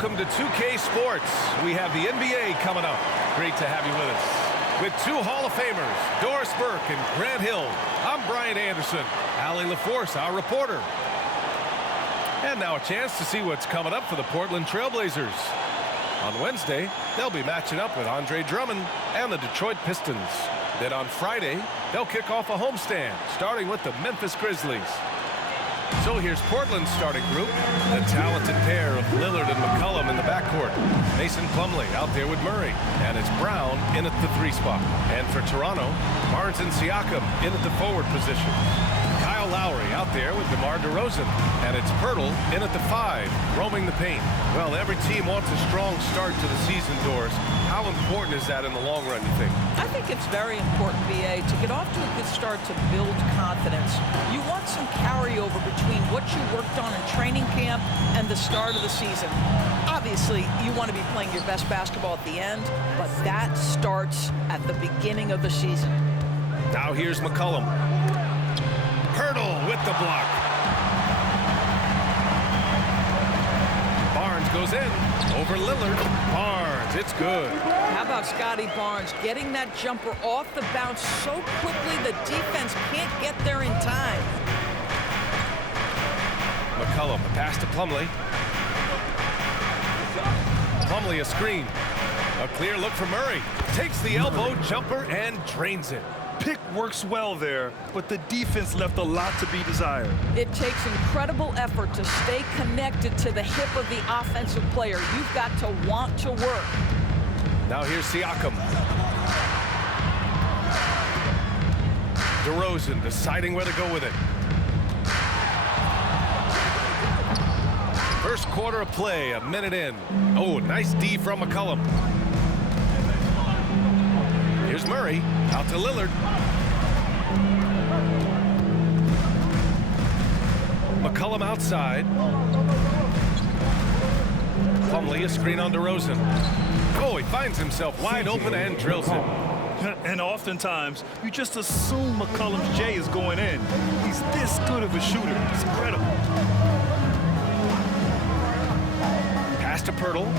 Welcome to 2K Sports. We have the NBA coming up. Great to have you with us. With two Hall of Famers, Doris Burke and Grant Hill, I'm Brian Anderson. Allie LaForce, our reporter. And now a chance to see what's coming up for the Portland Trailblazers. On Wednesday, they'll be matching up with Andre Drummond and the Detroit Pistons. Then on Friday, they'll kick off a homestand, starting with the Memphis Grizzlies. So here's Portland's starting group, the talented pair of Lillard and McCollum in the backcourt. Mason Plumlee out there with Murray, and it's Brown in at the 3 spot. And for Toronto, Barnes and Siakam in at the forward position. Kyle Lowry out there with DeMar DeRozan, and it's Pirtle in at the 5, roaming the paint. Well, every team wants a strong start to the season, Doris. How important is that in the long run, you think? I think it's very important, BA, to get off to a good start to build confidence. You want some carryover between what you worked on in training camp and the start of the season. Obviously, you want to be playing your best basketball at the end, but that starts at the beginning of the season. Now here's McCollum. Pirtle with the block. Barnes goes in. Over Lillard. Barnes, it's good. How about Scotty Barnes getting that jumper off the bounce so quickly the defense can't get there in time. McCollum, a pass to Plumlee. Plumlee a screen. A clear look for Murray. Takes the elbow jumper and drains it. Pick works well there, but the defense left a lot to be desired. It takes incredible effort to stay connected to the hip of the offensive player. You've got to want to work. Now here's Siakam. DeRozan deciding where to go with it. First quarter of play, a minute in. Oh, nice D from McCollum. Here's Murray, out to Lillard. McCollum outside. Plumlee a screen on DeRozan. Oh, he finds himself wide open and drills it. And oftentimes, you just assume McCollum's J is going in. He's this good of a shooter. It's incredible. Pass to Pirtle.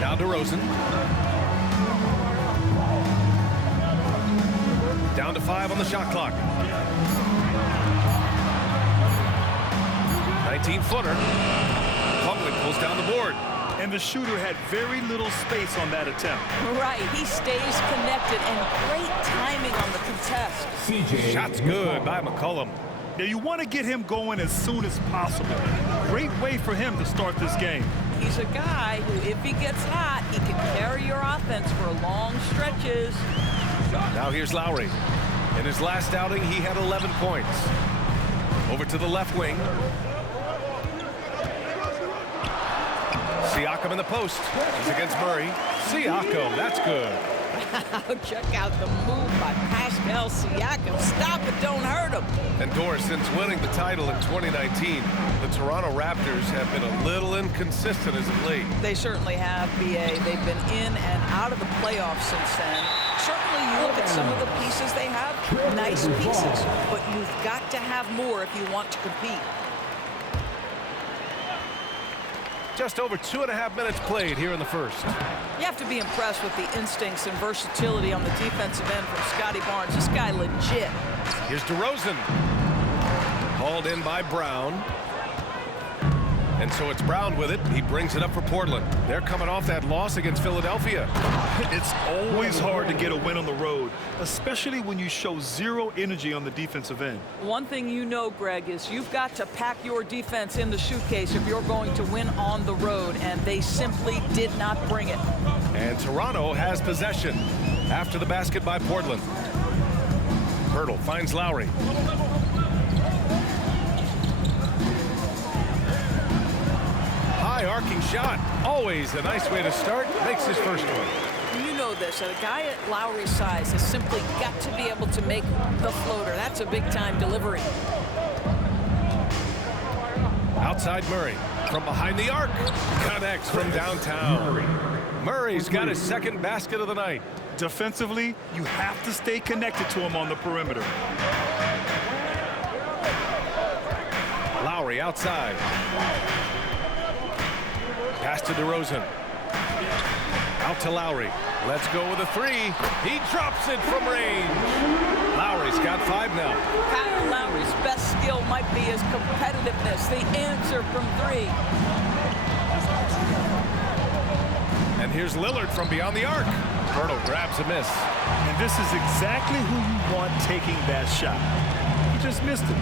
Now DeRozan. Down to 5 on the shot clock. 19-footer. Plumlee pulls down the board. And the shooter had very little space on that attempt. Right, he stays connected and great timing on the contest. Shot's good by McCollum. Now you want to get him going as soon as possible. Great way for him to start this game. He's a guy who, if he gets hot, he can carry your offense for long stretches. Now here's Lowry. In his last outing, he had 11 points. Over to the left wing. Siakam in the post. He's against Murray. Siakam, that's good. Check out the move by Pascal Siakam. Stop it, don't hurt him. And Doris, since winning the title in 2019, the Toronto Raptors have been a little inconsistent as of late. They certainly have, BA. They've been in and out of the playoffs since then. Certainly you look at some of the pieces they have, nice pieces, but you've got to have more if you want to compete. Just over 2.5 minutes played here in the first. You have to be impressed with the instincts and versatility on the defensive end from Scotty Barnes. This guy legit. Here's DeRozan. Hauled in by Brown. And so it's Brown with it. He brings it up for Portland. They're coming off that loss against Philadelphia. It's always hard to get a win on the road, especially when you show zero energy on the defensive end. One thing you know, Greg, is you've got to pack your defense in the suitcase if you're going to win on the road, and they simply did not bring it. And Toronto has possession after the basket by Portland. Pirtle finds Lowry. High arcing shot. Always a nice way to start. Makes his first one. You know this. A guy at Lowry's size has simply got to be able to make the floater. That's a big-time delivery. Outside Murray. From behind the arc. Connects from downtown. Murray's got his second basket of the night. Defensively, you have to stay connected to him on the perimeter. Lowry Lowry outside. Pass to DeRozan. Out to Lowry. Let's go with a three. He drops it from range. Lowry's got 5 now. Kyle Lowry's best skill might be his competitiveness, the answer from 3. And here's Lillard from beyond the arc. Pirtle grabs a miss. And this is exactly who you want taking that shot. He just missed it.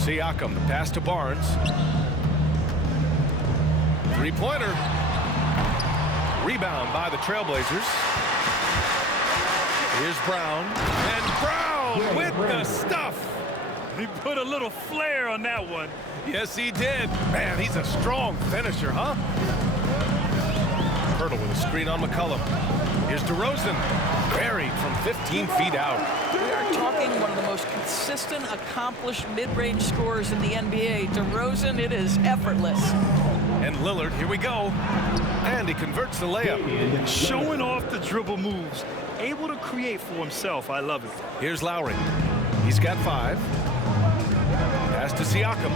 Siakam, the pass to Barnes. Three-pointer. Rebound by the Trailblazers. Here's Brown. And Brown with the stuff. He put a little flair on that one. Yes, he did. Man, he's a strong finisher, huh? Pirtle with a screen on McCollum. Here's DeRozan. Buried from 15 feet out. We are talking one of the most consistent, accomplished mid-range scorers in the NBA. DeRozan, it is effortless. And Lillard, here we go. And he converts the layup. Showing off the dribble moves. Able to create for himself. I love it. Here's Lowry. He's got 5. Pass to Siakam.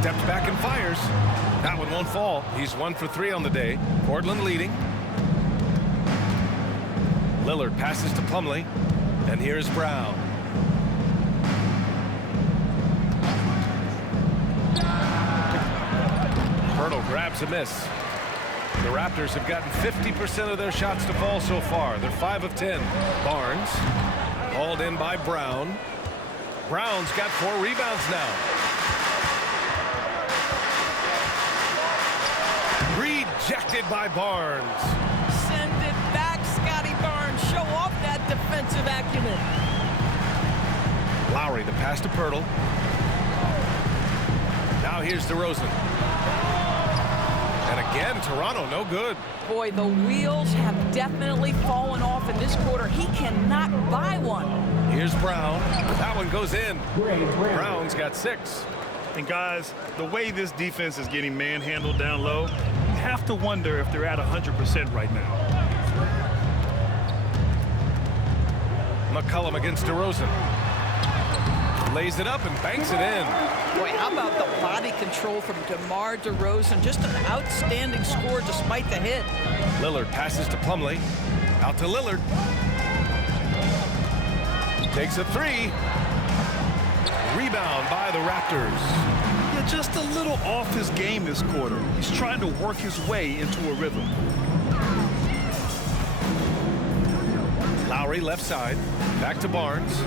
Steps back and fires. That one won't fall. He's 1 for 3 on the day. Portland leading. Lillard passes to Plumlee. And here's Brown. Pirtle grabs a miss. The Raptors have gotten 50% of their shots to fall so far. They're 5 of 10. Barnes hauled in by Brown. Brown's got 4 rebounds now. Rejected by Barnes. Send it back, Scotty Barnes. Show off that defensive acumen. Lowry, the pass to Pirtle. Now here's DeRozan. And again, Toronto, no good. Boy, the wheels have definitely fallen off in this quarter. He cannot buy one. Here's Brown. That one goes in. Brown's got 6. And guys, the way this defense is getting manhandled down low, you have to wonder if they're at 100% right now. McCollum against DeRozan. Lays it up and banks it in. Boy, how about the body control from DeMar DeRozan? Just an outstanding score despite the hit. Lillard passes to Plumlee. Out to Lillard. Takes a 3. Rebound by the Raptors. Yeah, just a little off his game this quarter. He's trying to work his way into a rhythm. Lowry left side. Back to Barnes.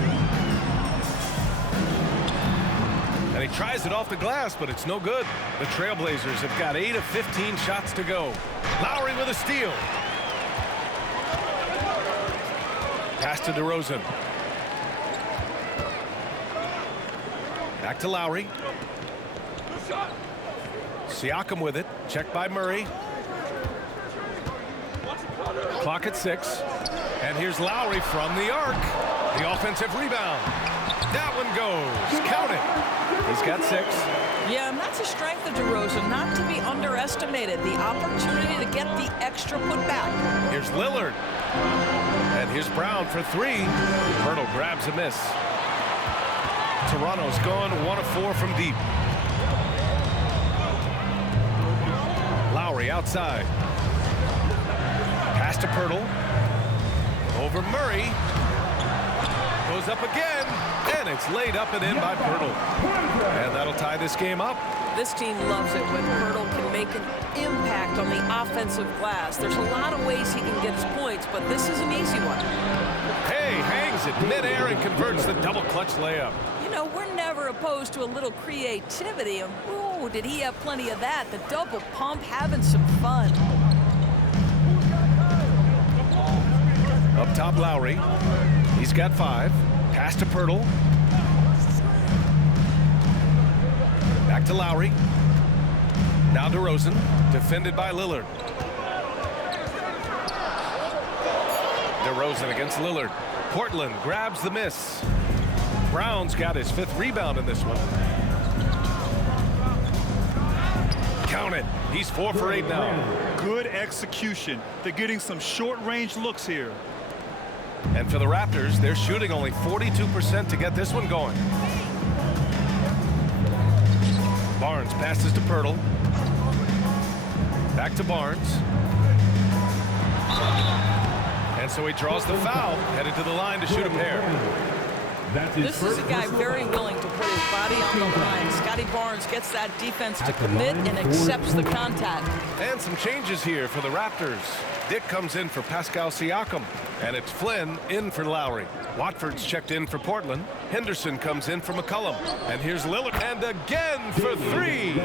And he tries it off the glass, but it's no good. The Trailblazers have got 8 of 15 shots to go. Lowry with a steal. Pass to DeRozan. Back to Lowry. Siakam with it. Checked by Murray. Clock at 6. And here's Lowry from the arc. The offensive rebound. That one goes. Count it. He's got 6. Yeah, and that's a strength of DeRozan, not to be underestimated. The opportunity to get the extra putback. Here's Lillard. And here's Brown for 3. Pirtle grabs a miss. Toronto's gone 1 of 4 from deep. Lowry outside. Pass to Pirtle. Over Murray. Goes up again. And it's laid up and in by Pirtle. And that'll tie this game up. This team loves it when Pirtle can make an impact on the offensive glass. There's a lot of ways he can get his points, but this is an easy one. Hey, hangs it midair and converts the double clutch layup. You know, we're never opposed to a little creativity. And, ooh, did he have plenty of that? The double pump, having some fun. Up top, Lowry. He's got 5. Pass to Pirtle. Back to Lowry. Now DeRozan, defended by Lillard. DeRozan against Lillard. Portland grabs the miss. Brown's got his 5th rebound in this one. Count Count it. He's 4 for 8 now. Good execution. They're getting some short-range looks here. And for the Raptors, they're shooting only 42% to get this one going. Barnes passes to Pirtle. Back to Barnes. And so he draws the foul, headed to the line to shoot a pair. This is a guy very willing to put his body on the line. Scotty Barnes gets that defense to commit and accepts the contact. And some changes here for the Raptors. Dick comes in for Pascal Siakam, and it's Flynn in for Lowry. Watford's checked in for Portland. Henderson comes in for McCollum. And here's Lillard, and again for 3.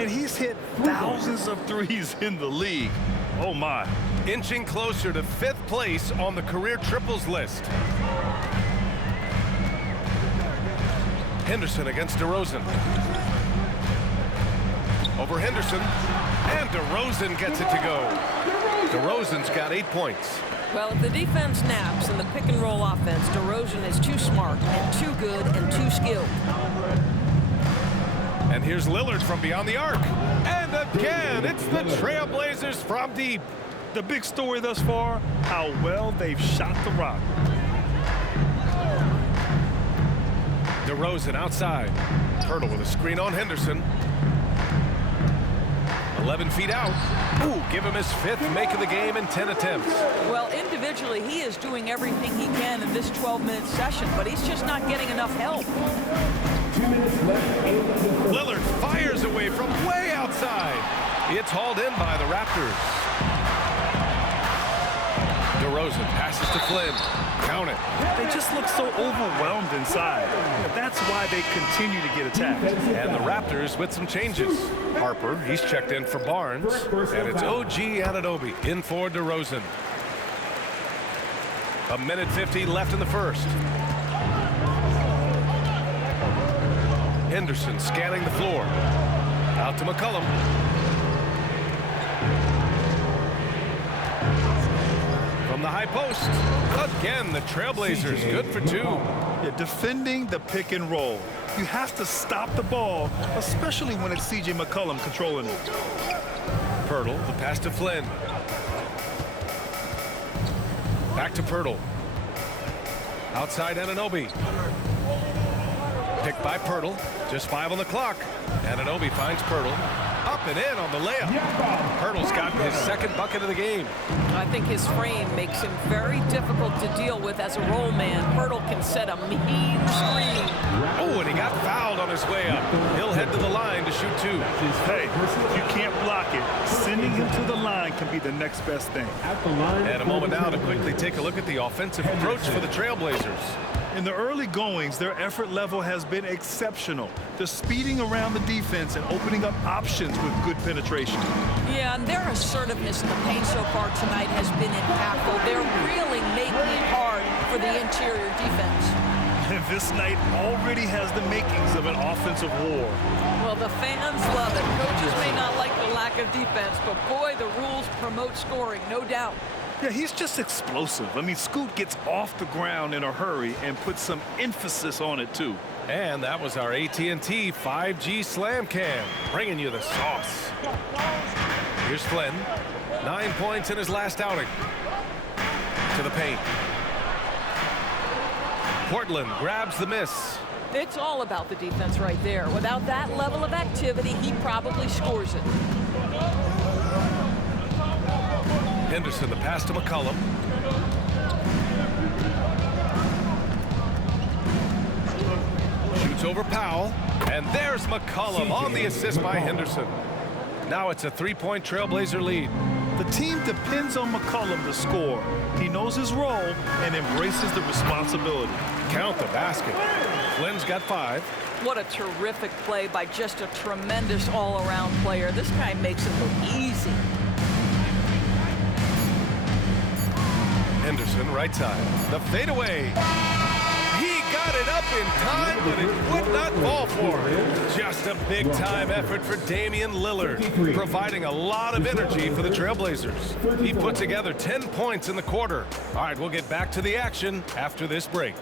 And he's hit thousands of threes in the league. Oh, my. Inching closer to 5th place on the career triples list. Henderson against DeRozan. Over Henderson, and DeRozan gets it to go. DeRozan's got 8 points. Well, if the defense naps in the pick-and-roll offense, DeRozan is too smart and too good and too skilled. And here's Lillard from beyond the arc. And again, it's the Trailblazers from deep. The big story thus far, how well they've shot the rock. DeRozan outside. Pirtle with a screen on Henderson. 11 feet out. Ooh, give him his 5th make of the game in 10 attempts. Well, individually, he is doing everything he can in this 12-minute session, but he's just not getting enough help. 2 minutes left. Lillard fires away from way outside. It's hauled in by the Raptors. DeRozan passes to Flynn. Count it. They just look so overwhelmed inside. That's why they continue to get attacked. And the Raptors with some changes. Harper, he's checked in for Barnes. And it's OG Anunoby in for DeRozan. 1:50 left in the first. Henderson scanning the floor. Out to McCollum. From the high post. Again, the Trailblazers good for 2. Yeah, defending the pick and roll. You have to stop the ball, especially when it's C.J. McCollum controlling it. Pirtle, the pass to Flynn. Back to Pirtle. Outside Anunoby. Picked by Pirtle. Just 5 on the clock. Anunoby finds Pirtle. Up and in on the layup. Pirtle's got his 2nd bucket of the game. I think his frame makes him very difficult to deal with as a roll man. Pirtle can set a mean screen. Oh, and he got fouled on his way up. He'll head to the line to shoot 2. Hey, if you can't block it, sending him to the line can be the next best thing. And a moment now to quickly take a look at the offensive approach for the Trailblazers. In the early goings, their effort level has been exceptional. They're speeding around the defense and opening up options with good penetration. Yeah, and their assertiveness in the paint so far tonight has been impactful. They're really making it hard for the interior defense. And this night already has the makings of an offensive war. Well, the fans love it. Coaches may not like the lack of defense, but boy, the rules promote scoring, no doubt. Yeah, he's just explosive. I mean, Scoot gets off the ground in a hurry and puts some emphasis on it, too. And that was our AT&T 5G Slam Cam, bringing you the sauce. Here's Flynn. 9 points in his last outing. To the paint. Portland grabs the miss. It's all about the defense right there. Without that level of activity, he probably scores it. Henderson, the pass to McCollum. Shoots over Powell. And there's McCollum on the assist by Henderson. Now it's a 3-point Trailblazer lead. The team depends on McCollum to score. He knows his role and embraces the responsibility. Count the basket. Flynn's got 5. What a terrific play by just a tremendous all-around player. This guy makes it look easy. Henderson, right side. The fadeaway. He got it up in time, but it would not fall for him. Just a big-time effort for Damian Lillard, providing a lot of energy for the Trailblazers. He put together 10 points in the quarter. All right, we'll get back to the action after this break.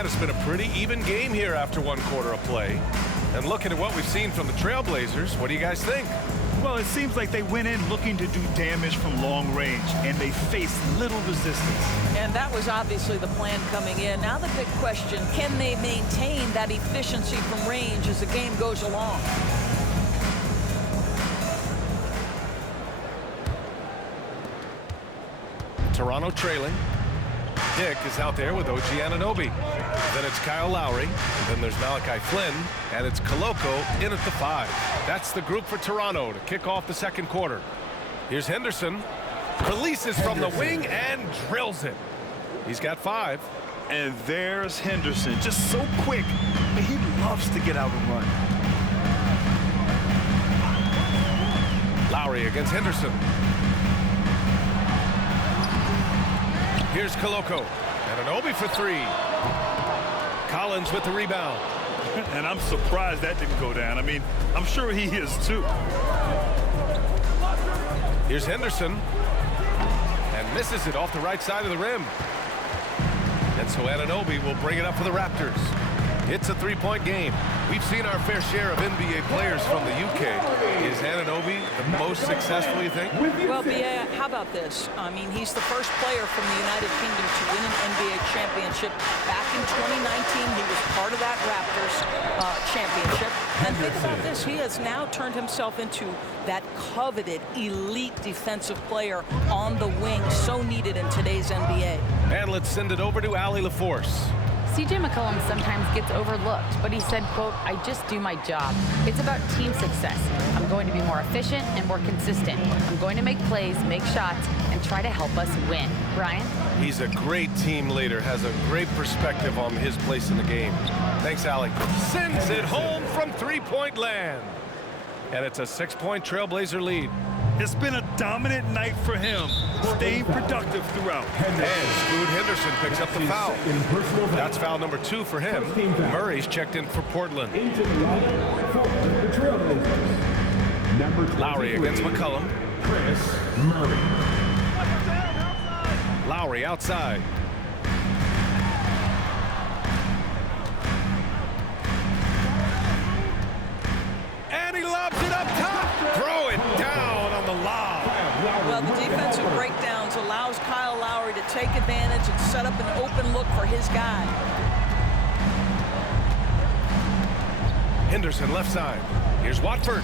And it's been a pretty even game here after one quarter of play. And looking at what we've seen from the Trailblazers, what do you guys think? Well, it seems like they went in looking to do damage from long range, and they faced little resistance. And that was obviously the plan coming in. Now the big question, can they maintain that efficiency from range as the game goes along? Toronto trailing. Dick is out there with OG Anunoby. Then it's Kyle Lowry. Then there's Malachi Flynn. And it's Koloko in at the 5. That's the group for Toronto to kick off the second quarter. Here's Henderson. Releases from the wing and drills it. He's got 5. And there's Henderson, just so quick. But he loves to get out and run. Lowry against Henderson. Here's Koloko. Anunoby for 3. Collins with the rebound. And I'm surprised that didn't go down. I mean, I'm sure he is too. Here's Henderson. And misses it off the right side of the rim. And so Anunoby will bring it up for the Raptors. It's a 3-point game. We've seen our fair share of NBA players from the UK. Is Anunoby the most successful, you think? Well, B.A., how about this? I mean, he's the first player from the United Kingdom to win an NBA championship. Back in 2019, he was part of that Raptors championship. And think about this. He has now turned himself into that coveted elite defensive player on the wing, so needed in today's NBA. And let's send it over to Allie LaForce. CJ McCollum sometimes gets overlooked, but he said, quote, "I just do my job. It's about team success. I'm going to be more efficient and more consistent. I'm going to make plays, make shots, and try to help us win." Brian? He's a great team leader, has a great perspective on his place in the game. Thanks, Allie. Sends it home from three-point land. And it's a 6-point Trailblazer lead. It's been a dominant night for him, staying productive throughout. And Scoot Henderson picks up the foul. That's foul number 2 for him. Murray's checked in for Portland. Lowry against McCollum. Chris Murray. Lowry outside. And he lobs it up top. Throw it down on the lob. Well, the defensive breakdowns allows Kyle Lowry to take advantage and set up an open look for his guy. Henderson left side. Here's Watford.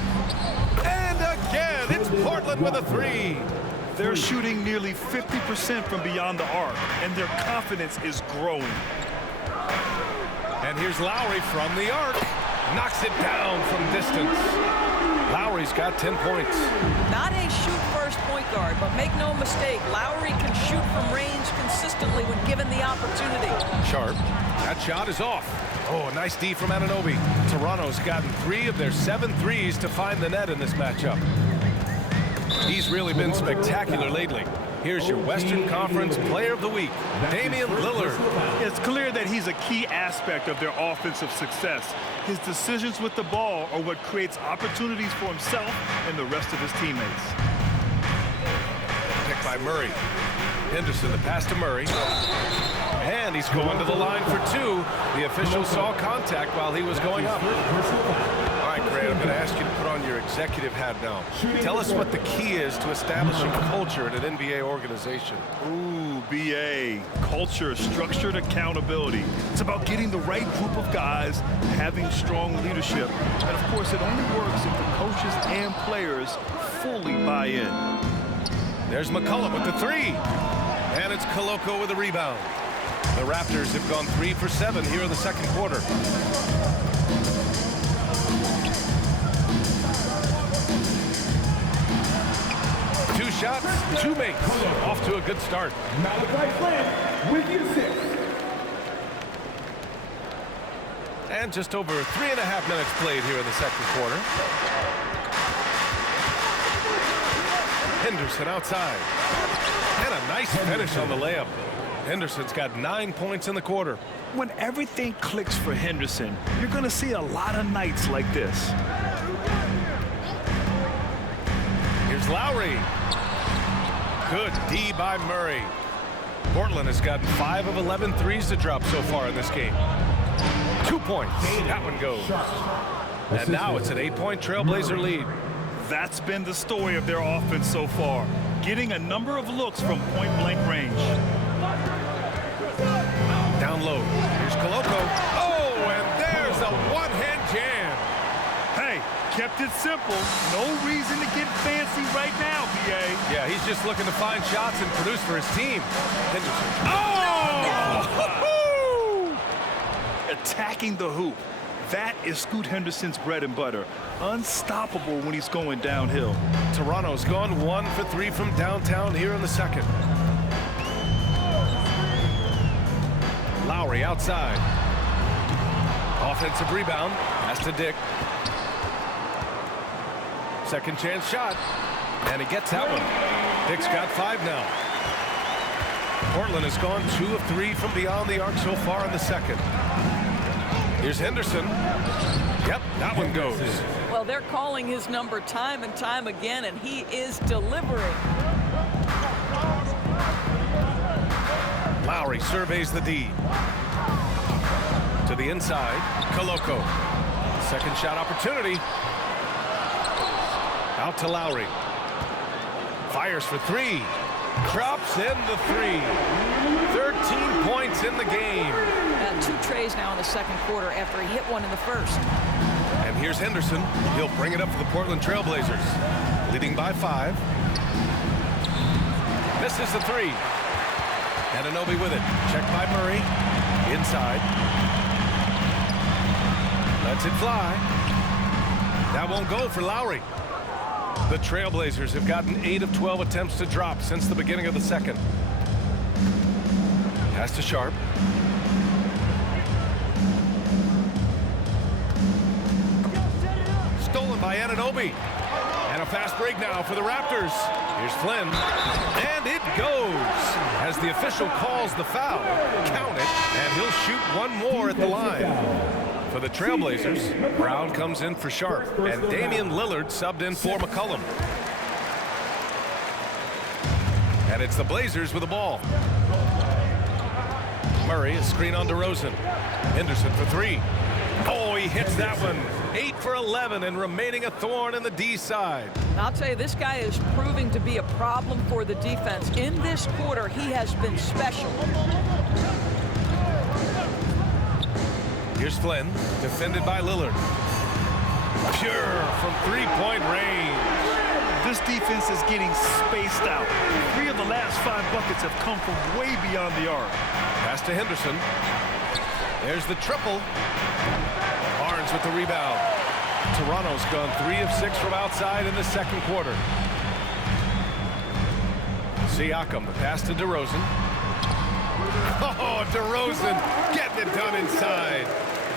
And again, it's Portland with a 3. They're shooting nearly 50% from beyond the arc, and their confidence is growing. And here's Lowry from the arc. Knocks it down from distance. Lowry's got 10 points. Not a shoot-first point guard, but make no mistake, Lowry can shoot from range consistently when given the opportunity. Sharp. That shot is off. Oh, a nice D from Anunoby. Toronto's gotten 3 of their 7 threes to find the net in this matchup. He's really been spectacular lately. Here's your Western Conference Player of the Week, Damian Lillard. It's clear that he's a key aspect of their offensive success. His decisions with the ball are what creates opportunities for himself and the rest of his teammates. Picked by Murray. Henderson, the pass to Murray. And he's going to the line for 2. The official saw contact while he was going up. All right, Grant, I'm going to ask you to put on your executive hat now. Tell us what the key is to establishing culture in an NBA organization. Ooh, BA. Culture, structured accountability. It's about getting the right group of guys, having strong leadership. And, of course, it only works if the coaches and players fully buy in. There's McCollum with the 3. And it's Koloko with the rebound. The Raptors have gone 3 for 7 here in the second quarter. Two shots, 2 makes. Off to a good start. Malachi Flynn with the assist. And just over 3.5 minutes played here in the second quarter. Henderson outside. And a nice finish on the layup. Henderson's got 9 points in the quarter. When everything clicks for Henderson, you're going to see a lot of nights like this. Here's Lowry. Good D by Murray. Portland has gotten 5 of 11 threes to drop so far in this game. 2 points. That one goes. And now it's an 8-point Trailblazer lead. That's been the story of their offense so far, getting a number of looks from point-blank range. Down low. Here's Koloko. Oh, and there's a one-hand jam. Hey, kept it simple. No reason to get fancy right now, BA. Yeah, he's just looking to find shots and produce for his team. Henderson. Oh! Attacking the hoop. That is Scoot Henderson's bread and butter. Unstoppable when he's going downhill. Toronto's gone 1 for 3 from downtown here in the second. Lowry outside. Offensive rebound. Pass to Dick. Second chance shot. And he gets that one. Dick's got 5 now. Portland has gone 2 of 3 from beyond the arc so far in the second. Here's Henderson. Yep, that one goes. Well, they're calling his number time and time again, and he is delivering. Lowry surveys the D. To the inside, Koloko. Second shot opportunity. Out to Lowry. Fires for 3. Drops in the 3. 13 points in the game. 2 trays now in the second quarter after he hit one in the first. And here's Henderson. He'll bring it up for the Portland Trailblazers. Leading by 5. Misses the 3. Anunoby with it. Checked by Murray. Inside. Lets it fly. That won't go for Lowry. The Trailblazers have gotten 8 of 12 attempts to drop since the beginning of the second. Pass to Sharp. Stolen by Anunoby. And a fast break now for the Raptors. Here's Flynn. And it goes. As the official calls the foul. Count it. And he'll shoot one more at the line. For the Trailblazers, Brown comes in for Sharp. And Damian Lillard subbed in for McCollum. And it's the Blazers with the ball. Murray, a screen on DeRozan. Henderson for 3. Oh, he hits that one. 8 for 11 and remaining a thorn in the D side. I'll tell you, this guy is proving to be a problem for the defense. In this quarter, he has been special. Here's Flynn, defended by Lillard. Pure from 3-point range. This defense is getting spaced out. 3 of the last 5 buckets have come from way beyond the arc. Pass to Henderson. There's the triple. Barnes with the rebound. Toronto's gone 3 of 6 from outside in the second quarter. Siakam, the pass to DeRozan. Oh, DeRozan getting it done inside.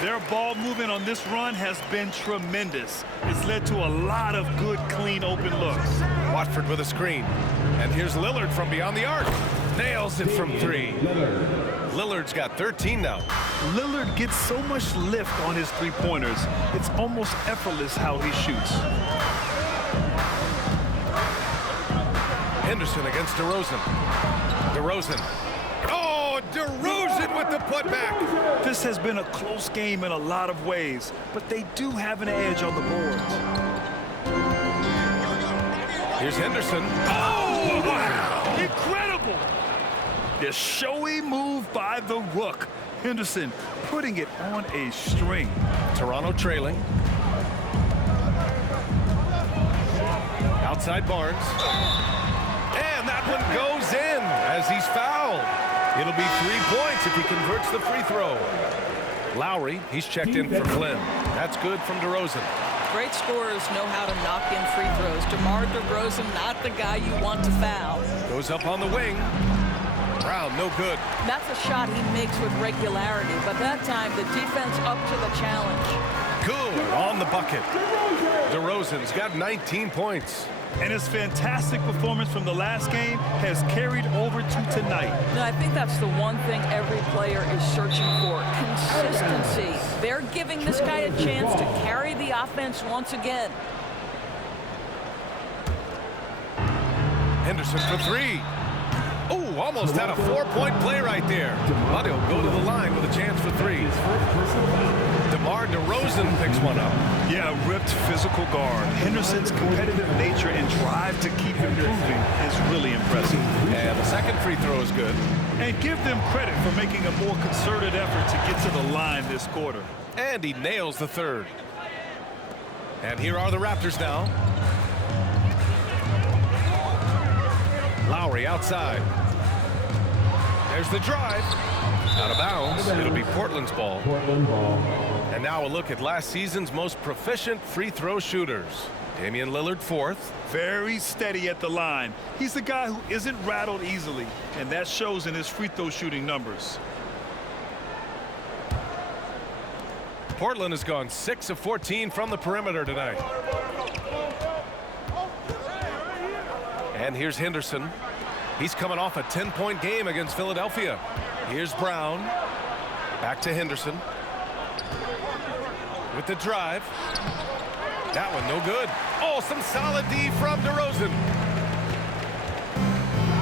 Their ball movement on this run has been tremendous. It's led to a lot of good, clean, open looks. Watford with a screen. And here's Lillard from beyond the arc. Nails it from 3. Lillard's got 13 now. Lillard gets so much lift on his three-pointers. It's almost effortless how he shoots. Henderson against DeRozan. DeRozan. Oh, DeRozan with the putback. This has been a close game in a lot of ways, but they do have an edge on the boards. Here's Henderson. Oh, wow. Incredible. The showy move by the Rook. Henderson putting it on a string. Toronto trailing. Outside Barnes. And that one goes in as he's fouled. It'll be 3 points if he converts the free throw. Lowry, he's checked in for Flynn. That's good from DeRozan. Great scorers know how to knock in free throws. DeMar DeRozan, not the guy you want to foul. Goes up on the wing. Brown, no good. That's a shot he makes with regularity, but that time the defense up to the challenge. Good on the bucket. DeRozan's got 19 points. And his fantastic performance from the last game has carried over to tonight. And I think that's the one thing every player is searching for, consistency. They're giving this guy a chance to carry the offense once again. Henderson for 3. Oh, almost had a 4-point play right there. But he'll go to the line with a chance for 3. DeMar DeRozan picks one up. Yeah, ripped physical guard. Henderson's competitive nature and drive to keep improving is really impressive. And the second free throw is good. And give them credit for making a more concerted effort to get to the line this quarter. And he nails the third. And here are the Raptors now. Lowry outside. There's the drive. Out of bounds. It'll be Portland's ball. And now a look at last season's most proficient free throw shooters. Damian Lillard, 4th. Very steady at the line. He's the guy who isn't rattled easily, and that shows in his free throw shooting numbers. Portland has gone 6 of 14 from the perimeter tonight. And here's Henderson. He's coming off a 10-point game against Philadelphia. Here's Brown. Back to Henderson. With the drive. That one no good. Oh, some solid D from DeRozan.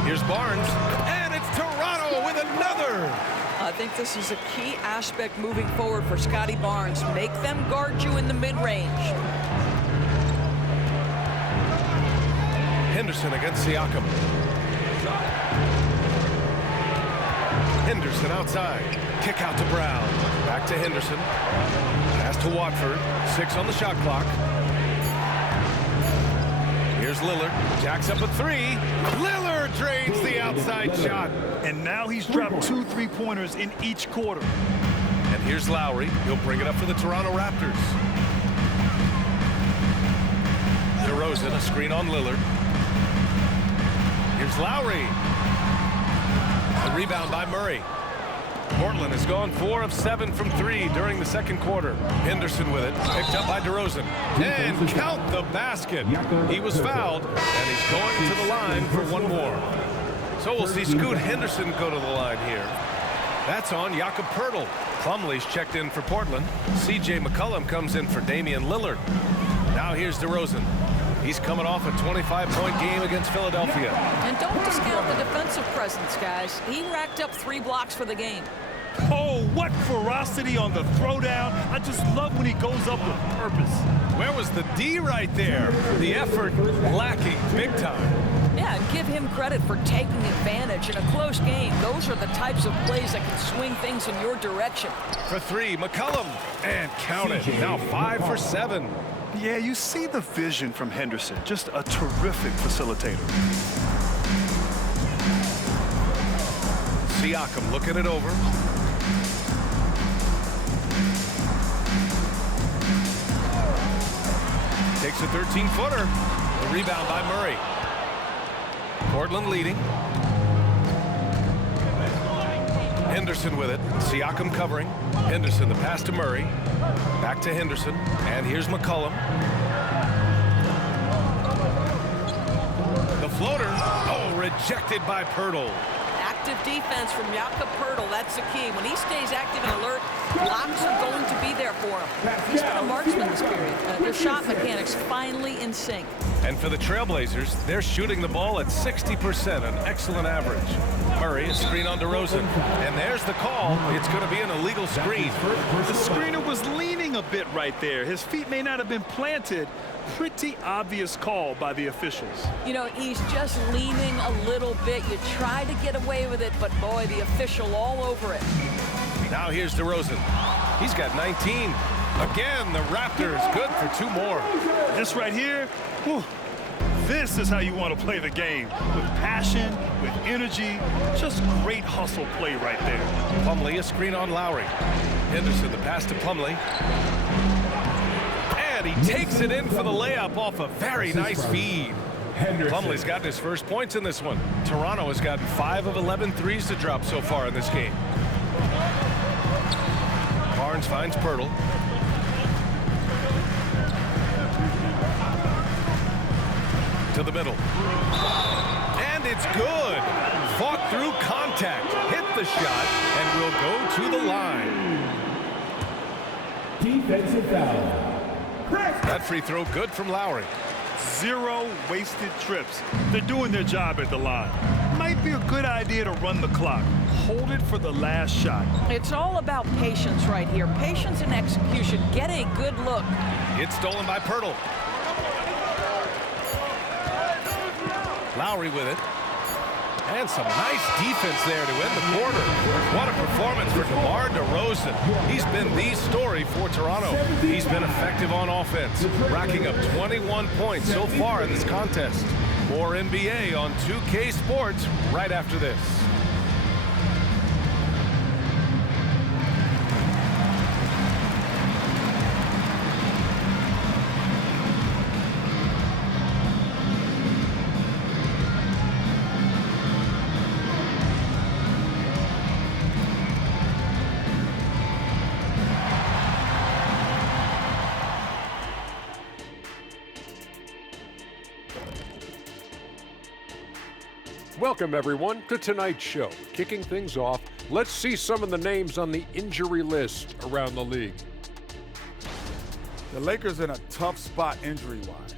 Here's Barnes. And it's Toronto with another. I think this is a key aspect moving forward for Scotty Barnes. Make them guard you in the mid-range. Henderson against Siakam. Henderson outside. Kick out to Brown. Back to Henderson. Pass to Watford. 6 on the shot clock. Here's Lillard. Jacks up a 3. Lillard drains the outside shot. And now he's dropped 2 3-pointers in each quarter. And here's Lowry. He'll bring it up for the Toronto Raptors. DeRozan, a screen on Lillard. Here's Lowry. The rebound by Murray. Portland has gone 4 of 7 from 3 during the second quarter. Henderson with it, picked up by DeRozan. And count the basket. He was fouled, and he's going to the line for one more. So we'll see Scoot Henderson go to the line here. That's on Jakob Poeltl. Plumlee's checked in for Portland. C.J. McCollum comes in for Damian Lillard. Now here's DeRozan. He's coming off a 25-point game against Philadelphia. And don't discount the defensive presence, guys. He racked up 3 blocks for the game. Oh, what ferocity on the throwdown. I just love when he goes up with purpose. Where was the D right there? The effort lacking big time. Yeah, and give him credit for taking advantage in a close game. Those are the types of plays that can swing things in your direction. For 3, McCollum. And count it. Now 5 for 7. Yeah, you see the vision from Henderson. Just a terrific facilitator. Siakam looking it over. Takes a 13-footer. The rebound by Murray. Portland leading. Henderson with it. Siakam covering. Henderson, the pass to Murray. Back to Henderson. And here's McCollum. The floater. Oh, rejected by Poeltl. Active defense from Jakob Poeltl. That's the key. When he stays active and alert, blocks are going to be there for him. He's been a marksman this period. Their shot mechanics finally in sync. And for the Trailblazers, they're shooting the ball at 60%, an excellent average. Murray, a screen on DeRozan. And there's the call. It's going to be an illegal screen. The screener was leaning a bit right there. His feet may not have been planted. Pretty obvious call by the officials. You know, he's just leaning a little bit. You try to get away with it, but boy, the official all over it. Now here's DeRozan. He's got 19. Again, the Raptors good for 2 more. This right here, whew, this is how you want to play the game. With passion, with energy, just great hustle play right there. Plumlee, a screen on Lowry. Henderson, the pass to Plumlee. And he takes it in for the layup off a very nice feed. Plumlee's gotten his first points in this one. Toronto has gotten 5 of 11 threes to drop so far in this game. Barnes finds Poeltl. To the middle. And it's good. Fought through contact. Hit the shot and will go to the line. Defensive foul. That free throw good from Lowry. 0 wasted trips. They're doing their job at the line. Might might be a good idea to run the clock. Hold it for the last shot. It's all about patience right here. Patience and execution. Get a good look. It's stolen by Pirtle. Lowry with it. And some nice defense there to end the quarter. What a performance for DeMar DeRozan. He's been the story for Toronto. He's been effective on offense, racking up 21 points so far in this contest. More NBA on 2K Sports right after this. Welcome, everyone, to tonight's show. Kicking things off, let's see some of the names on the injury list around the league. The Lakers in a tough spot injury-wise.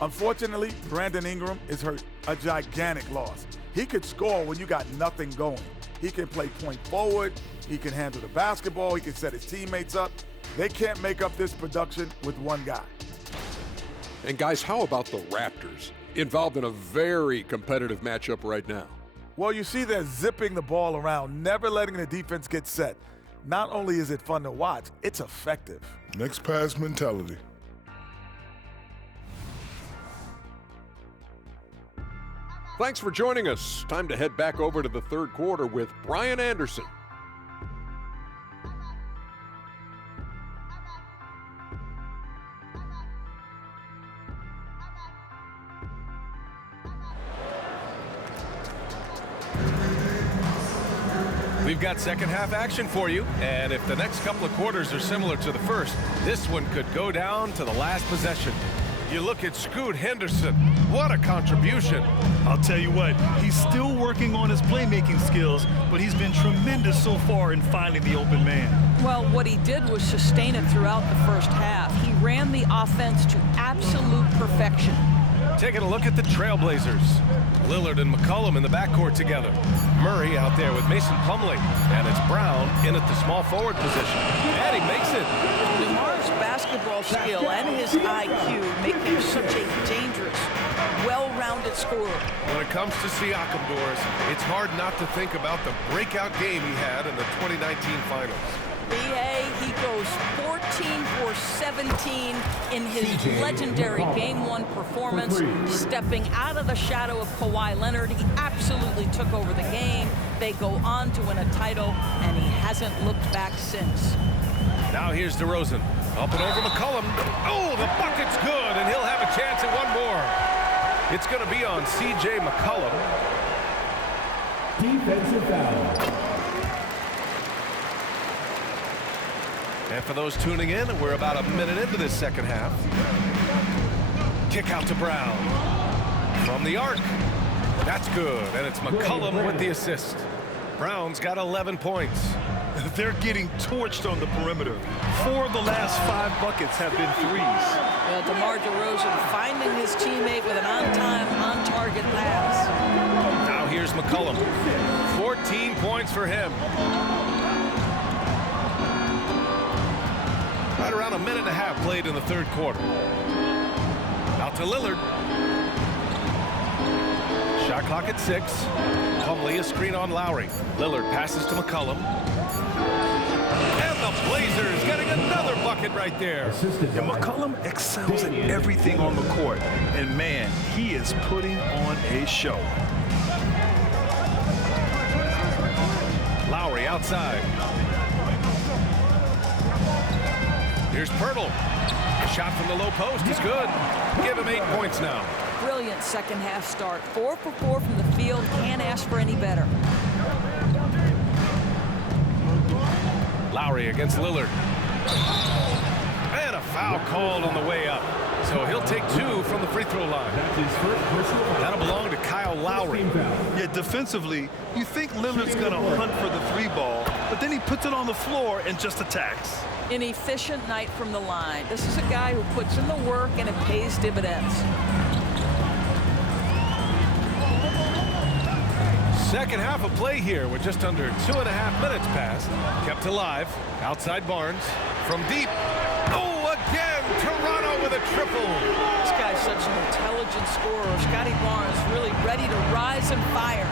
Unfortunately, Brandon Ingram is hurt, a gigantic loss. He could score when you got nothing going. He can play point forward, he can handle the basketball, he can set his teammates up. They can't make up this production with one guy. And guys, how about the Raptors? Involved in a very competitive matchup right now. Well, you see they're zipping the ball around, never letting the defense get set. Not only is it fun to watch, it's effective. Next pass mentality. Thanks for joining us. Time to head back over to the third quarter with Brian Anderson. We've got second half action for you, and if the next couple of quarters are similar to the first, this one could go down to the last possession. You look at Scoot Henderson. What a contribution. I'll tell you what, he's still working on his playmaking skills, but he's been tremendous so far in finding the open man. Well, what he did was sustain it throughout the first half. He ran the offense to absolute perfection. Taking a look at the Trailblazers. Lillard and McCollum in the backcourt together. Murray out there with Mason Plumlee. And it's Brown in at the small forward position. And he makes it. DeMar's basketball skill and his IQ make him such a dangerous, well-rounded scorer. When it comes to Siakam, Doris, it's hard not to think about the breakout game he had in the 2019 finals. BA, he goes 14 for 17 in his legendary Game 1 performance, stepping out of the shadow of Kawhi Leonard. He absolutely took over the game. They go on to win a title, and he hasn't looked back since. Now here's DeRozan. Up and over McCollum. Oh, the bucket's good, and he'll have a chance at one more. It's going to be on C.J. McCollum. Defensive foul. And for those tuning in, we're about a minute into this second half. Kick out to Brown. From the arc. That's good, and it's McCollum with the assist. Brown's got 11 points. They're getting torched on the perimeter. 4 of the last 5 buckets have been threes. Well, DeMar DeRozan finding his teammate with an on-time, on-target pass. Now here's McCollum. 14 points for him. Right around a minute and a half played in the third quarter. Out to Lillard. Shot clock at 6. Plumlee a screen on Lowry. Lillard passes to McCollum. And the Blazers getting another bucket right there. And McCollum excels at everything on the court. And man, he is putting on a show. Lowry outside. Here's Pirtle. A shot from the low post is good. Give him 8 points now. Brilliant second half start. 4 for 4 from the field. Can't ask for any better. Lowry against Lillard. And a foul called on the way up. So he'll take 2 from the free throw line. That'll belong to Kyle Lowry. Yeah, defensively, you think Lillard's going to hunt for the 3 ball, but then he puts it on the floor and just attacks. An efficient night from the line. This is a guy who puts in the work and it pays dividends. Second half of play here with just under 2.5 minutes passed. Kept alive. Outside Barnes. From deep. Oh, again! Toronto with a triple. This guy's such an intelligent scorer. Scotty Barnes really ready to rise and fire.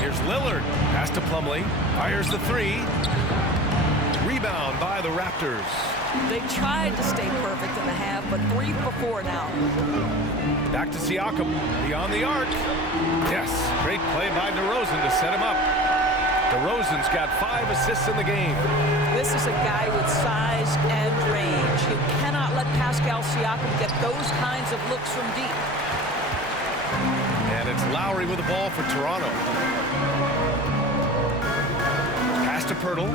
Here's Lillard. Pass to Plumlee. Fires the three. Rebound by the Raptors. They tried to stay perfect in the half, but 3 for 4 now. Back to Siakam. Beyond the arc. Yes. Great play by DeRozan to set him up. DeRozan's got 5 assists in the game. This is a guy with size and range. You cannot let Pascal Siakam get those kinds of looks from deep. And it's Lowry with the ball for Toronto. Pass to Pirtle.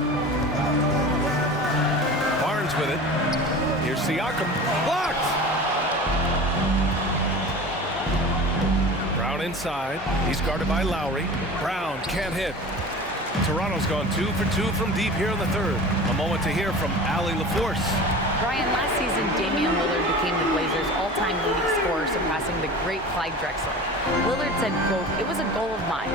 Barnes with it. Here's Siakam. Blocked! Brown inside. He's guarded by Lowry. Brown can't hit. Toronto's gone 2 for 2 from deep here in the third. A moment to hear from Allie LaForce. Brian, last season, Damian Lillard became the Blazers' all-time leading scorer, surpassing the great Clyde Drexler. Lillard said, quote, "It was a goal of mine."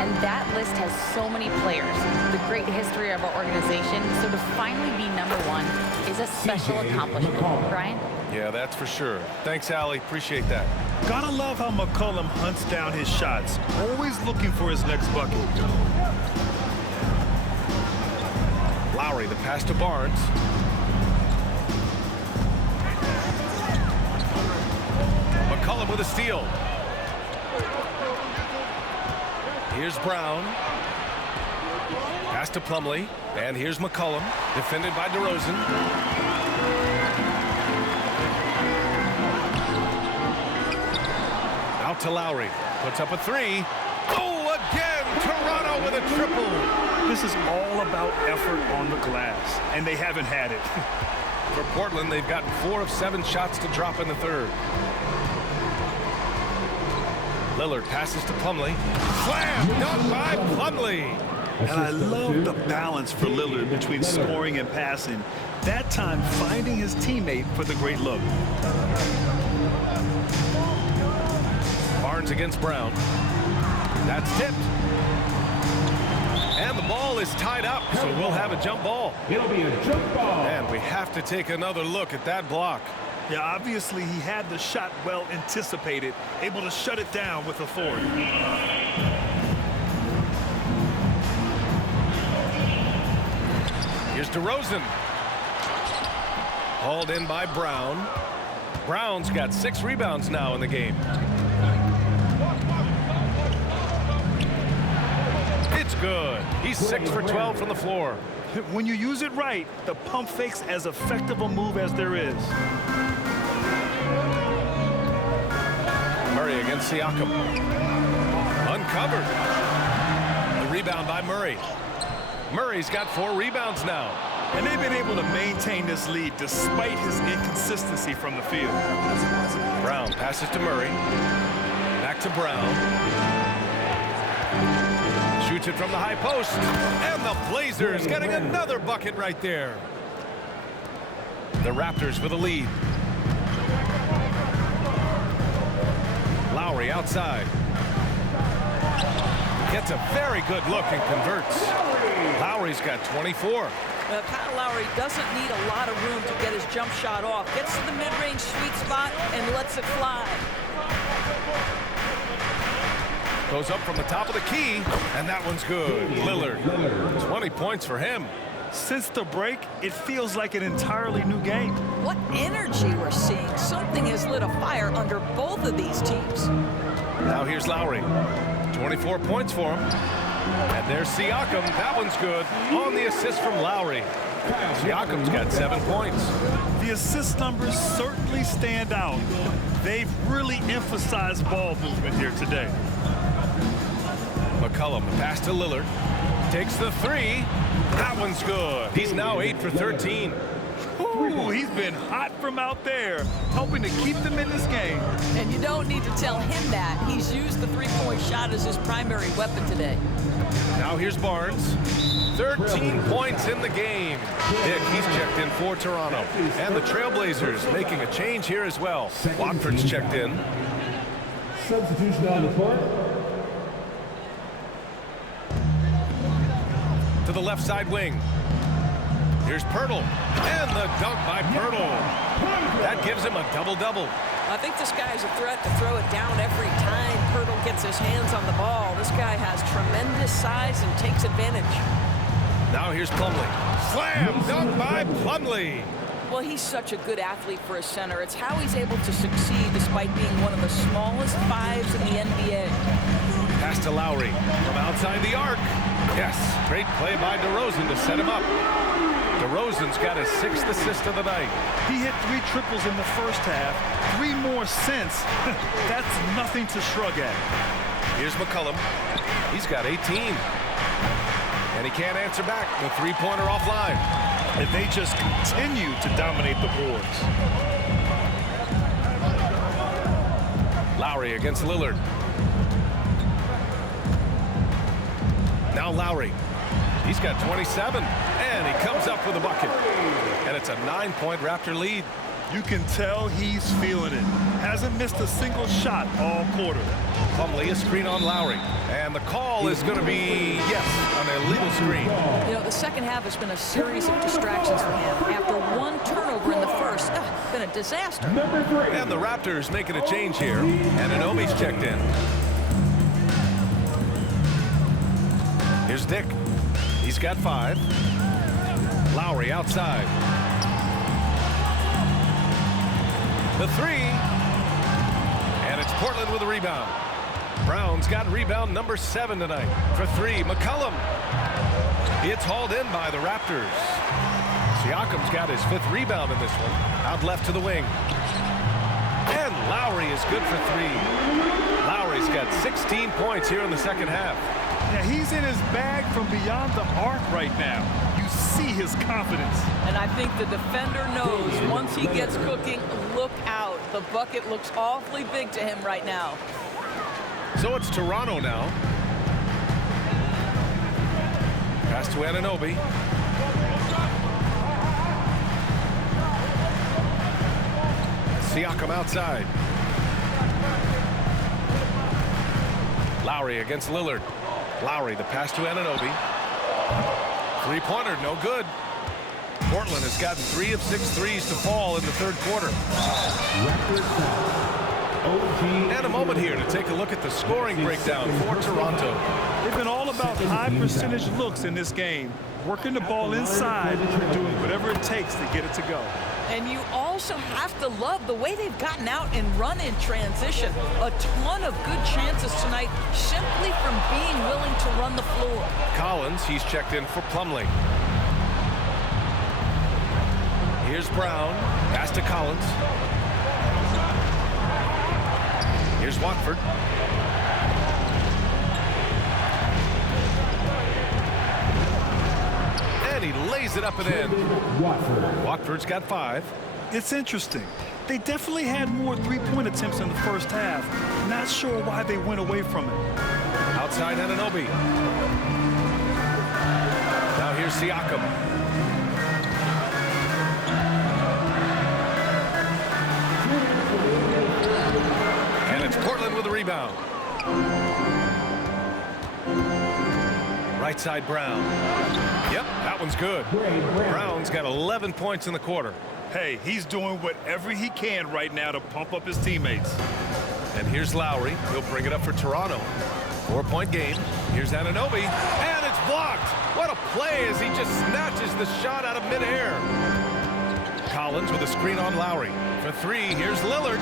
And that list has so many players, the great history of our organization, so to finally be #1 is a special accomplishment. Brian? Yeah, that's for sure. Thanks, Allie. Appreciate that. Gotta love how McCollum hunts down his shots, always looking for his next bucket. Lowry, the pass to Barnes. McCollum with a steal. Here's Brown. Pass to Plumlee. And here's McCollum, defended by DeRozan. Out to Lowry. Puts up a three. Oh, again! Toronto with a triple. This is all about effort on the glass, and they haven't had it. For Portland, they've gotten 4 of 7 shots to drop in the third. Lillard passes to Plumlee. Slam! Done by Plumlee! And I love the balance for Lillard between scoring and passing. That time, finding his teammate for the great look. Barnes against Brown. That's tipped. And the ball is tied up, so we'll have a jump ball. It'll be a jump ball. And we have to take another look at that block. Yeah, obviously he had the shot well anticipated, able to shut it down with a forward. Here's DeRozan. Hauled in by Brown. Brown's got 6 rebounds now in the game. It's good. He's 6 for 12 from the floor. When you use it right, the pump fake's as effective a move as there is. Murray against Siakam. Uncovered. The rebound by Murray. Murray's got 4 rebounds now. And they've been able to maintain this lead despite his inconsistency from the field. Brown passes to Murray. Back to Brown. Shoots it from the high post. And the Blazers getting another bucket right there. The Raptors with a lead. Lowry outside. Gets a very good look and converts. Lowry's got 24. Kyle Lowry doesn't need a lot of room to get his jump shot off. Gets to the mid-range sweet spot and lets it fly. Goes up from the top of the key, and that one's good. Lillard, 20 points for him. Since the break, it feels like an entirely new game. What energy we're seeing. Something has lit a fire under both of these teams. Now here's Lowry. 24 points for him. And there's Siakam. That one's good. On the assist from Lowry. Siakam's got 7 points. The assist numbers certainly stand out. They've really emphasized ball movement here today. McCollum, pass to Lillard. Takes the 3. That one's good. He's now 8 for 13. Ooh, he's been hot from out there, helping to keep them in this game. And you don't need to tell him that. He's used the three-point shot as his primary weapon today. Now here's Barnes. 13 points in the game. Dick, he's checked in for Toronto. And the Trailblazers making a change here as well. Watford's checked in. Substitution on the court. to the left side wing. Here's Pirtle, and the dunk by Pirtle. That gives him a double-double. I think this guy is a threat to throw it down every time Pirtle gets his hands on the ball. This guy has tremendous size and takes advantage. Now here's Plumlee. Slam dunk by Plumlee. Well, he's such a good athlete for a center. It's how he's able to succeed despite being one of the smallest fives in the NBA. Pass to Lowry from outside the arc. Yes, great play by DeRozan to set him up. DeRozan's got his 6th assist of the night. He hit 3 triples in the first half, 3 more since. That's nothing to shrug at. Here's McCollum. He's got 18. And he can't answer back. The three-pointer offline. And they just continue to dominate the boards. Lowry against Lillard. Now Lowry. He's got 27. And he comes up with a bucket. And it's a 9-point Raptor lead. You can tell he's feeling it. Hasn't missed a single shot all quarter. Plumlee, a screen on Lowry. And the call is going to be, yes, an illegal screen. You know, the second half has been a series of distractions for him. After one turnover in the first, been a disaster. And the Raptors making a change here. And Anunoby's checked in. Here's Dick. He's got 5. Lowry outside. The 3. And it's Portland with a rebound. Brown's got rebound number 7 tonight. For 3, McCollum. It's hauled in by the Raptors. Siakam's got his 5th rebound in this one. Out left to the wing. And Lowry is good for 3. Lowry's got 16 points here in the second half. Yeah, he's in his bag from beyond the arc right now. You see his confidence. And I think the defender knows once he gets cooking, look out. The bucket looks awfully big to him right now. So it's Toronto now. Pass to Anunoby. Siakam outside. Lowry against Lillard. Lowry, the pass to Anunoby. Three-pointer, no good. Portland has gotten 3 of 6 threes to fall in the third quarter. And a moment here to take a look at the scoring breakdown for Toronto. They've been all about high percentage looks in this game, working the ball inside, doing whatever it takes to get it to go. And you also have to love the way they've gotten out and run in transition. A ton of good chances tonight simply from being willing to run the floor. Collins, he's checked in for Plumlee. Here's Brown. Pass to Collins. Here's Watford. And he lays it up and in. Watford's got 5. It's interesting. They definitely had more three-point attempts in the first half. Not sure why they went away from it. Outside Anunoby. Now here's Siakam. And it's Portland with the rebound. Right side Brown. Yep, that one's good. Brown's got 11 points in the quarter. Hey, he's doing whatever he can right now to pump up his teammates. And here's Lowry. He'll bring it up for Toronto. 4-point game. Here's Anunoby. And it's blocked. What a play as he just snatches the shot out of midair. Collins with a screen on Lowry. For 3, here's Lillard.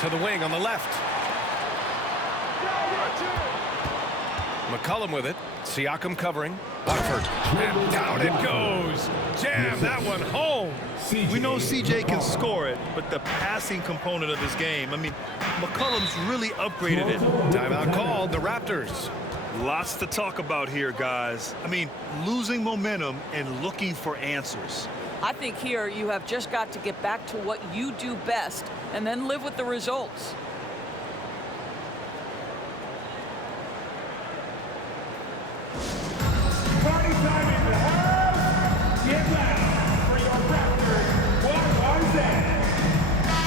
To the wing on the left. McCollum with it. Siakam covering. Watford. And down it goes. Jam that one home. We know CJ can score it, but the passing component of his game, I mean, McCollum's really upgraded it. Timeout called, the Raptors. Lots to talk about here, guys. I mean, losing momentum and looking for answers. I think here you have just got to get back to what you do best and then live with the results. Party time in the house. Get loud for your Raptors. What was that?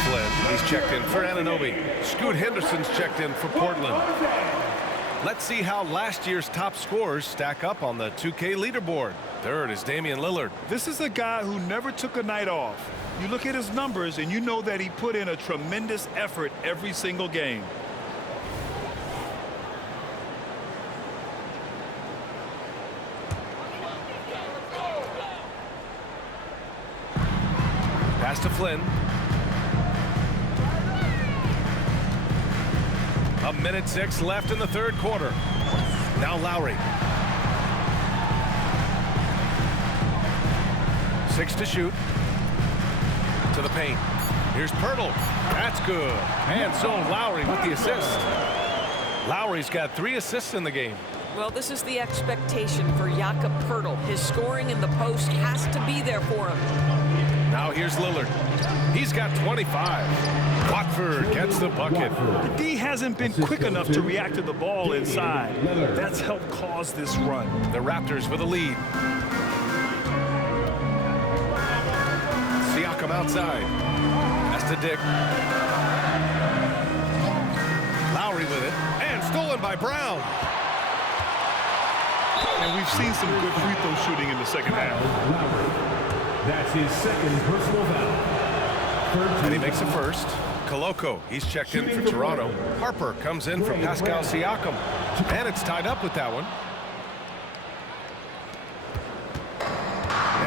Flynn, he's checked in for Anunoby. Scoot Henderson's checked in for Portland. Let's see how last year's top scorers stack up on the 2K leaderboard. Third is Damian Lillard. This is a guy who never took a night off. You look at his numbers and you know that he put in a tremendous effort every single game. Pass to Flynn. A minute 6 left in the third quarter. Now Lowry. 6 to shoot. To the paint. Here's Pirtle. That's good. And so Lowry with the assist. Lowry's got 3 assists in the game. Well, this is the expectation for Jakob Pirtle. His scoring in the post has to be there for him. Now here's Lillard. He's got 25. Watford gets the bucket. The D hasn't been quick enough to react to the ball inside. That's helped cause this run. The Raptors with a lead. Siakam outside. That's to Dick. Lowry with it. And stolen by Brown. And we've seen some good free throw shooting in the second half. That's his second personal foul. And he makes a first. Koloko, he's checked in for Toronto. Harper comes in for Pascal Siakam. And it's tied up with that one.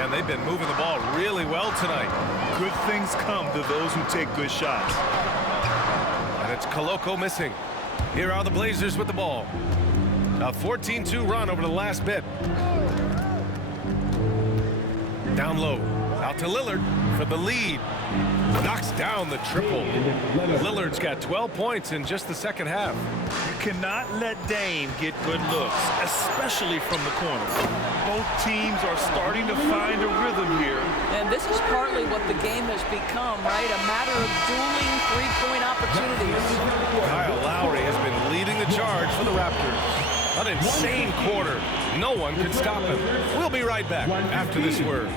And they've been moving the ball really well tonight. Good things come to those who take good shots. And it's Koloko missing. Here are the Blazers with the ball. A 14-2 run over the last bit. Down low. Out to Lillard for the lead. Knocks down the triple. Lillard's got 12 points in just the second half. You cannot let Dame get good looks, especially from the corner. Both teams are starting to find a rhythm here. And this is partly what the game has become, right? A matter of dueling three-point opportunities. Kyle Lowry has been leading the charge for the Raptors. An insane quarter. No one could stop him. We'll be right back after this word.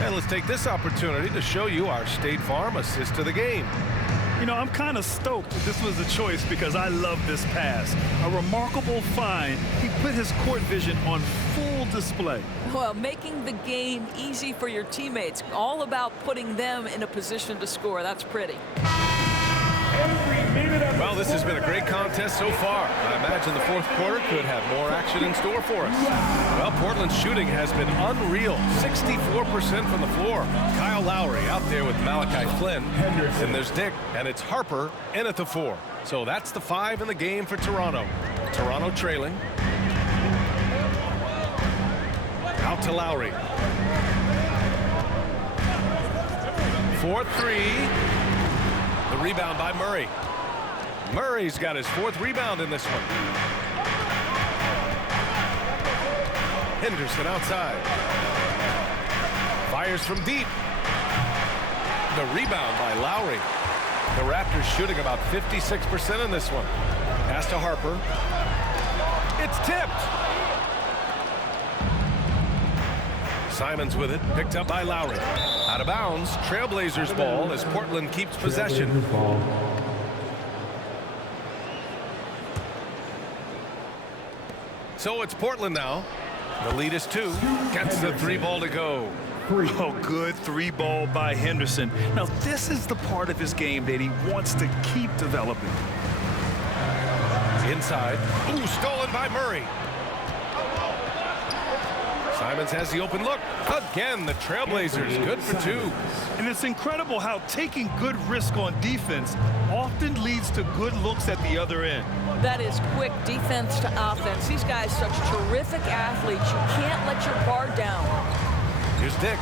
And let's take this opportunity to show you our State Farm assist to the game. You know, I'm kind of stoked that this was a choice because I love this pass. A remarkable find. He put his court vision on full display. Well, making the game easy for your teammates. All about putting them in a position to score. That's pretty. Well, this has been a great contest so far. I imagine the fourth quarter could have more action in store for us. Well, Portland's shooting has been unreal. 64% from the floor. Kyle Lowry out there with Malachi Flynn. And there's Dick. And it's Harper in at the 4. So that's the 5 in the game for Toronto. Toronto trailing. Out to Lowry. 4-3. The rebound by Murray. Murray's got his 4th rebound in this one. Henderson outside. Fires from deep. The rebound by Lowry. The Raptors shooting about 56% in this one. Pass to Harper. It's tipped. Simons with it, picked up by Lowry. Out of bounds, Trailblazers ball as Portland keeps possession. So it's Portland now. The lead is 2. Gets the 3 ball to go. Oh, good 3 ball by Henderson. Now, this is the part of his game that he wants to keep developing. Inside. Ooh, stolen by Murray. Simons has the open look. Again, the Trailblazers good for 2. And it's incredible how taking good risk on defense often often leads to good looks at the other end. That is quick defense to offense. These guys such terrific athletes. You can't let your guard down. Here's Dick.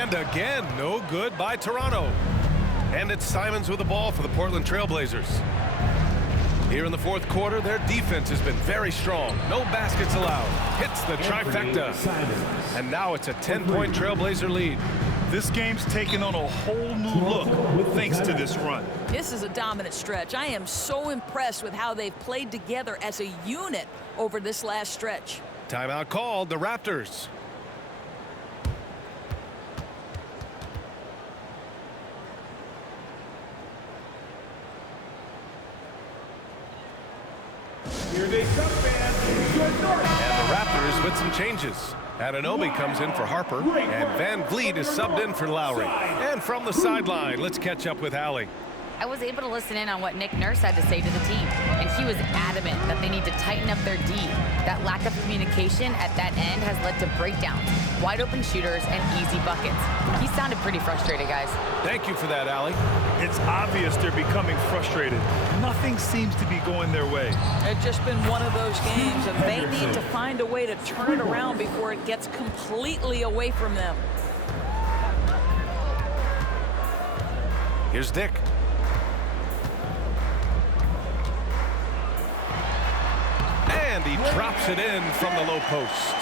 And again, no good by Toronto. And it's Simons with the ball for the Portland Trailblazers. Here in the fourth quarter, their defense has been very strong. No baskets allowed. Hits the trifecta. And now it's a 10-point Trailblazer lead. This game's taken on a whole new look thanks to this run. This is a dominant stretch. I am so impressed with how they've played together as a unit over this last stretch. Timeout called, the Raptors. Here they come, fans. Good North. And the Raptors with some changes. Anunoby comes in for Harper, and Van Vliet is subbed in for Lowry. And from the sideline, let's catch up with Allie. I was able to listen in on what Nick Nurse had to say to the team, and he was adamant that they need to tighten up their D. That lack of communication at that end has led to breakdowns, wide open shooters, and easy buckets. He sounded pretty frustrated, guys. Thank you for that, Allie. It's obvious they're becoming frustrated. Nothing seems to be going their way. It's just been one of those games, and they need to find a way to turn it around before it gets completely away from them. Here's Dick. And he drops it in from the low post.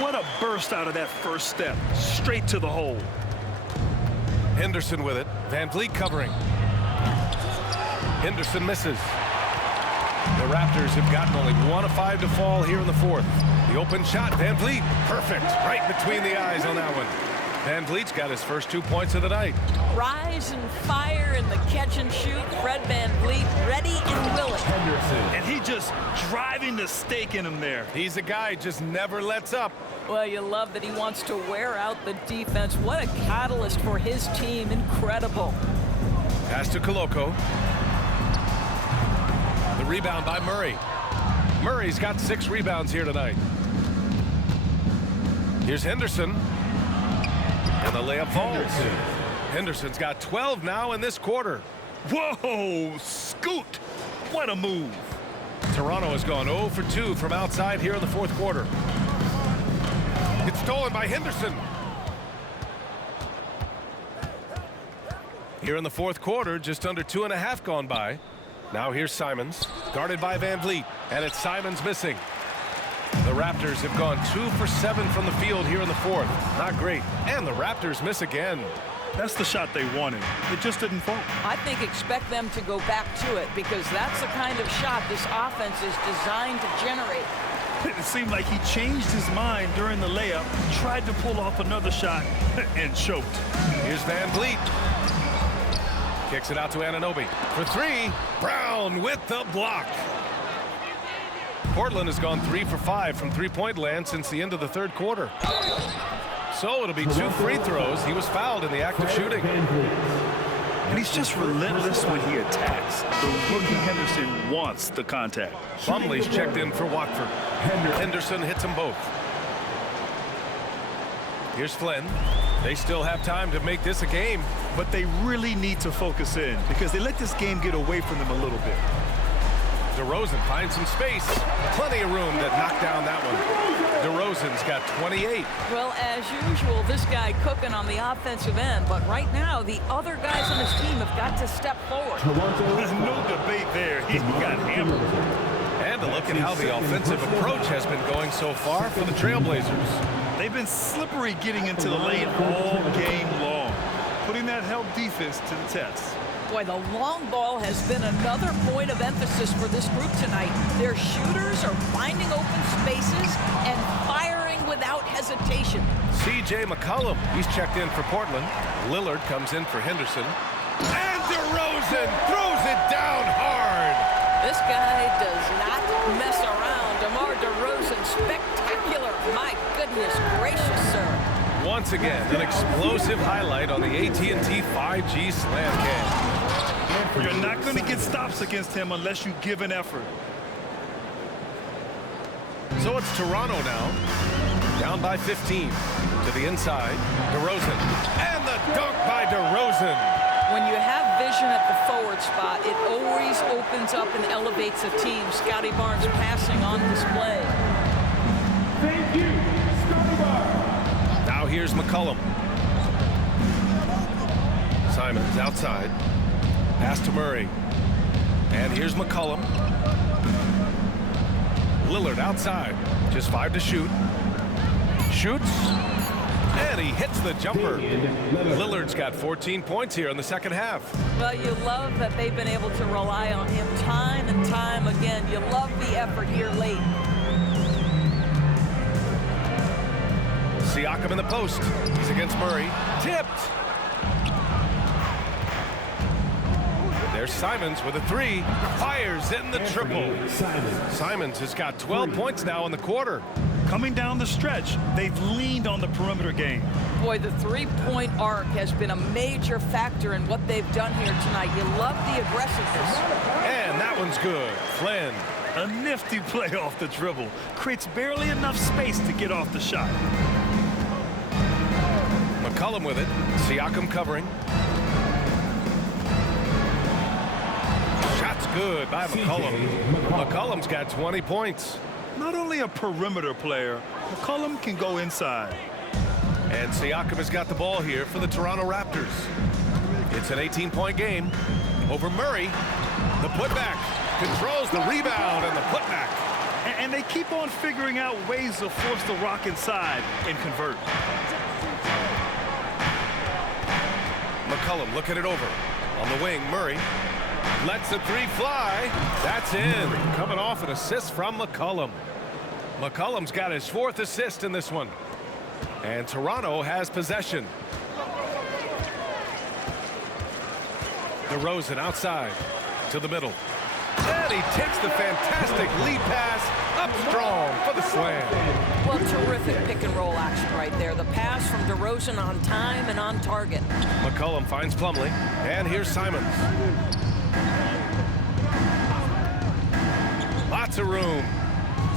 What a burst out of that first step. Straight to the hole. Henderson with it. Van Vliet covering. Henderson misses. The Raptors have gotten only 1 of 5 to fall here in the fourth. The open shot, Van Vliet. Perfect. Right between the eyes on that one. Van Vliet's got his first 2 points of the night. Rise and fire in the catch and shoot. Fred Van Vliet ready and willing. And he just driving the stake in him there. He's a guy just never lets up. Well, you love that he wants to wear out the defense. What a catalyst for his team. Incredible. Pass to Koloko. The rebound by Murray. Murray's got 6 rebounds here tonight. Here's Henderson. And the layup falls. Henderson's got 12 now in this quarter. Whoa, scoot. What a move. Toronto has gone 0 for 2 from outside here in the fourth quarter. It's stolen by Henderson. Here in the fourth quarter, just under 2.5 gone by. Now here's Simons, guarded by Van Vliet, and it's Simons missing. The Raptors have gone 2 for 7 from the field here in the fourth. Not great. And the Raptors miss again. That's the shot they wanted. It just didn't fall. I think expect them to go back to it because that's the kind of shot this offense is designed to generate. It seemed like he changed his mind during the layup, tried to pull off another shot, and choked. Here's Van Vliet. Kicks it out to Anunoby. For 3, Brown with the block. Portland has gone 3 for 5 from three-point land since the end of the third quarter. So it'll be 2 free throws. He was fouled in the act of shooting. And he's just relentless when he attacks. The rookie Henderson wants the contact. Plumlee's checked in for Watford. Henderson hits them both. Here's Flynn. They still have time to make this a game. But they really need to focus in because they let this game get away from them a little bit. DeRozan finds some space. Plenty of room to knock down that one. DeRozan's got 28. Well, as usual, this guy cooking on the offensive end. But right now, the other guys on his team have got to step forward. No debate there. He got hammered. And a look at how the offensive approach has been going so far for the Trailblazers. They've been slippery getting into the lane all game long, putting that help defense to the test. Boy, the long ball has been another point of emphasis for this group tonight. Their shooters are finding open spaces and firing without hesitation. C.J. McCollum, he's checked in for Portland. Lillard comes in for Henderson. And DeRozan throws it down hard. This guy does not mess around. DeMar DeRozan, spectacular. My goodness gracious, sir. Once again, an explosive highlight on the AT&T 5G Slam Cam. You're not going to get stops against him unless you give an effort. So it's Toronto now, down by 15. To the inside, DeRozan. And the dunk by DeRozan. When you have precision at the forward spot. It always opens up and elevates a team. Scotty Barnes passing on display. Thank you, Scotty Barnes. Now here's McCollum. Simons outside. Pass to Murray. And here's McCollum. Lillard outside. Just 5 to shoot. Shoots. And he hits the jumper. Lillard's got 14 points here in the second half. Well, you love that they've been able to rely on him time and time again. You love the effort here late. Siakam in the post. He's against Murray. Tipped. There's Simons with a 3. Fires in the triple. Simons has got 12 points now in the quarter. Coming down the stretch, they've leaned on the perimeter game. Boy, the three-point arc has been a major factor in what they've done here tonight. You love the aggressiveness. And that one's good. Flynn. A nifty play off the dribble. Creates barely enough space to get off the shot. McCollum with it. Siakam covering. Shot's good by McCollum. McCollum's got 20 points. Not only a perimeter player, McCollum can go inside. And Siakam has got the ball here for the Toronto Raptors. It's an 18-point game over Murray. The putback controls the rebound and the putback. And they keep on figuring out ways to force the Rock inside and convert. McCollum looking it over. On the wing, Murray lets the 3 fly. That's in. Coming off an assist from McCollum. McCollum's got his 4th assist in this one. And Toronto has possession. DeRozan outside to the middle. And he takes the fantastic lead pass up strong for the slam. Well, terrific pick-and-roll action right there. The pass from DeRozan on time and on target. McCollum finds Plumlee. And here's Simons. Lots of room.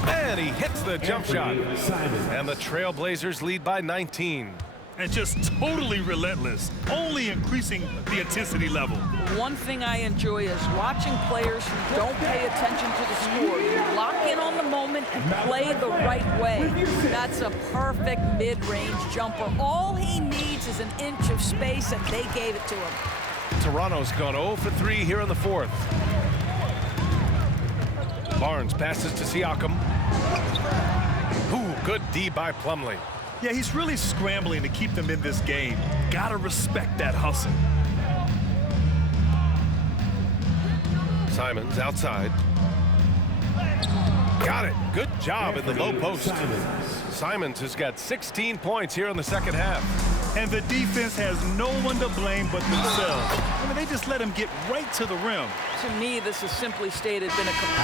And he hits the jump shot. And the Trailblazers lead by 19. And just totally relentless, only increasing the intensity level. One thing I enjoy is watching players who don't pay attention to the score. You lock in on the moment and play the right way. That's a perfect mid-range jumper. All he needs is an inch of space, and they gave it to him. Toronto's gone 0 for 3 here in the 4th. Barnes passes to Siakam. Ooh, good D by Plumlee. Yeah, he's really scrambling to keep them in this game. Gotta respect that hustle. Simons outside. Got it. Good job in the low post. Simons has got 16 points here in the second half. And the defense has no one to blame but themselves. I mean, they just let him get right to the rim. To me, this has simply stated been a complete